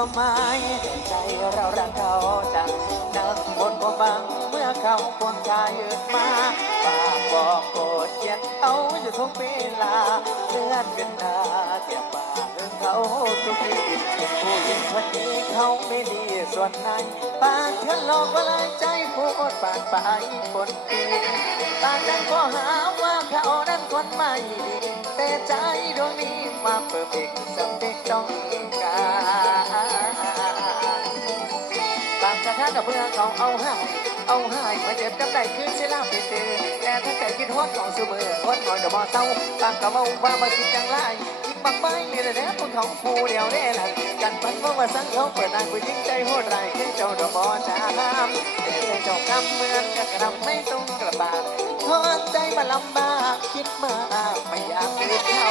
ความหมายใจเรารักเขา อยู่ทุกเวลาเลื่อนกันหน้าเทียบปากเรื่องเขาทุกทีผู้หญิงคนนี้เขาไม่ดีส่วนไหนปากเธอหลอกว่าลายใจพูดปากไปคนดีปากนั้นก็หาว่าเขานั้นคนไม่ดีแต่ใจดวงนี้มาเปิดเอกสเปกต้องการบากระทะกับเพื่อเขาเอาให้ เอาให้มาเจ็บกับได้คือเสียลาเปเตือแต่ถ้าใจคิดฮอดของเสมอฮอดหน่อยเดี๋ยวบ่เศร้าบางกะเมาว่ามาคิดจังไรคิดบางใบนี่และพวกเขาฟูเดียวได้ละกันพันว่าว่าสังเขาเปิดนางผู้หญิงใจโหดไรายแค่เจ้าเดี๋ยวบ่จะห้ามแต่ใจเจ้ากำเมือนกับกระทำไม่ตรงกระบาดทอดใจมาลำบากคิดมากไม่อยากลืมเขา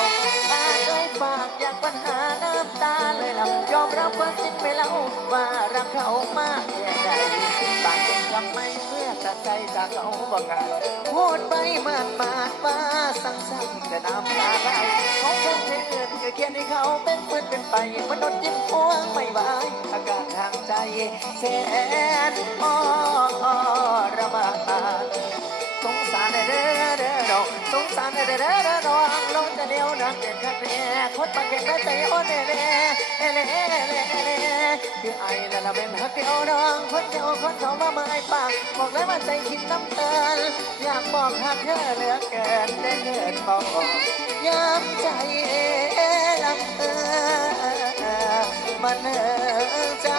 ปากเลยฝากอยากปัญหาน้ำตาเลยล่ะยอมรับว่าจริงไปแล้วว่ารักเขามากแค่ไหน จากเขาบอกกันโหดไปมากมากมาสั่งสั่งจะน้ำตาไหลเขาคงเพื่อนก็เขียนให้เขาเป็นเพื่อนเป็นไปมันโดนยิ้มพวงไม่ไหวอาการทางใจแสนอ่อน สงสารเด้อเด้อเด้อเน้องลงจะเดียวนักเด็ดขัดแน่คนปากเก่งได้ใจอ้เน่เน่เน่เน่เน่เน่เน่คือไอ้นั่นละเป็นฮักเดียวน้องคนเดียวคนเขามาเมื่อยปากบอกเลยว่าใจคิดน้ำเตือนอยากบอกหักเธอเหลือเกินได้เกินบอกยามใจลำเออมันเออเจ้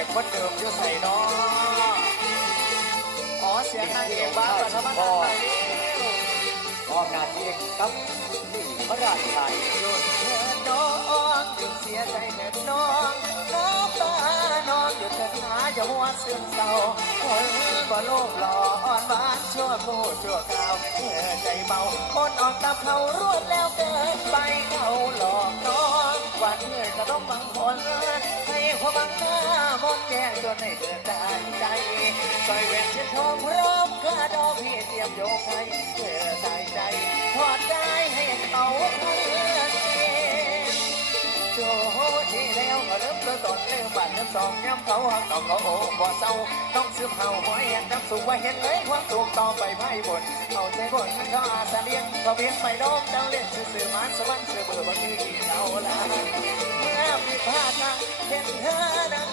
อกคนเดิมอยู่ใส่น้อขอเสียงนางเอกบ้างประชาชนไทยมอบหน้าที่กับนี่พระราชทานหยุดเถิดน้องหยุดเสียใจเถิดน้องน้ำตาน้องหยุดเถิดนาอย่าหัวซึมเศร้าคนบ่โลภหล่ออ่อนหวานชั่วโคตรชั่วคราวเมื่อใจเมาคนออกตาเขารวดแล้วเกินไปเขาหลอกน้องวันเมื่อจะต้องบังคนให้ควบังหน้า แย่จนให้เดือดดานใจซอยแหวนเช็ดทองพร้อมกระดอกพี่เตรียมโยกให้เพื่อตายใจทอดได้ให้เขาเพื่อนเอโจที่แล้วก็เริ่มเริ่มต้นเริ่มบาดเริ่มสองย้ำเขาหักต้องเขาโอ้บ่เศร้าต้องซึมเห่าบ่เห็นน้ำสูงว่าเห็นเลยความสุขต่อไปไพ่บนเอาใจบนเขาอาสาเลี้ยงเขาเพียงไปโดมเจ้าเล่นซื่อมาสวรรค์ซื่อเบอร์บางทีเจ้าละเมื่อมีพลาดนังเห็นเธอน้ำ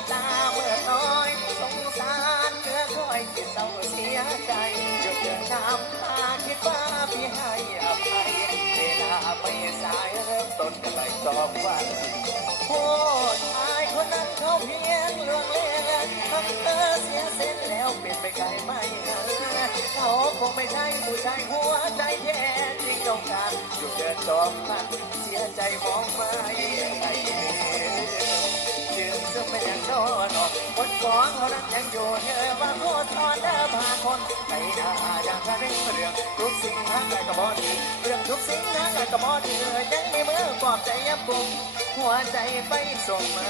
ไม่สายเริ่มต้นกันไปสองวันโอ้ชายคนนั้นเขาเพียงลวงเล่นทำเธอเสียเส้นแล้วเปลี่ยนไปไกลไม่นานเขาคงไม่ใช่ผู้ชายหัวใจแท้ที่ต้องการอยู่เดินสองมันเสียใจมองไม่ไกลจึงซึ่งไม่ยังโดนออกคนฟ้องเขานั้นยังอยู่เธอว่าโคตรอ่อนเธอพาคนไปหน้าอย่างกระเร่งเรื่องทุกสิ่งทางกายกับบอดีเรื่องทุกสิ่ง ทางกายกับอดียังมีมือปลอบใจยับปุ่มหัวใจไปส่งมา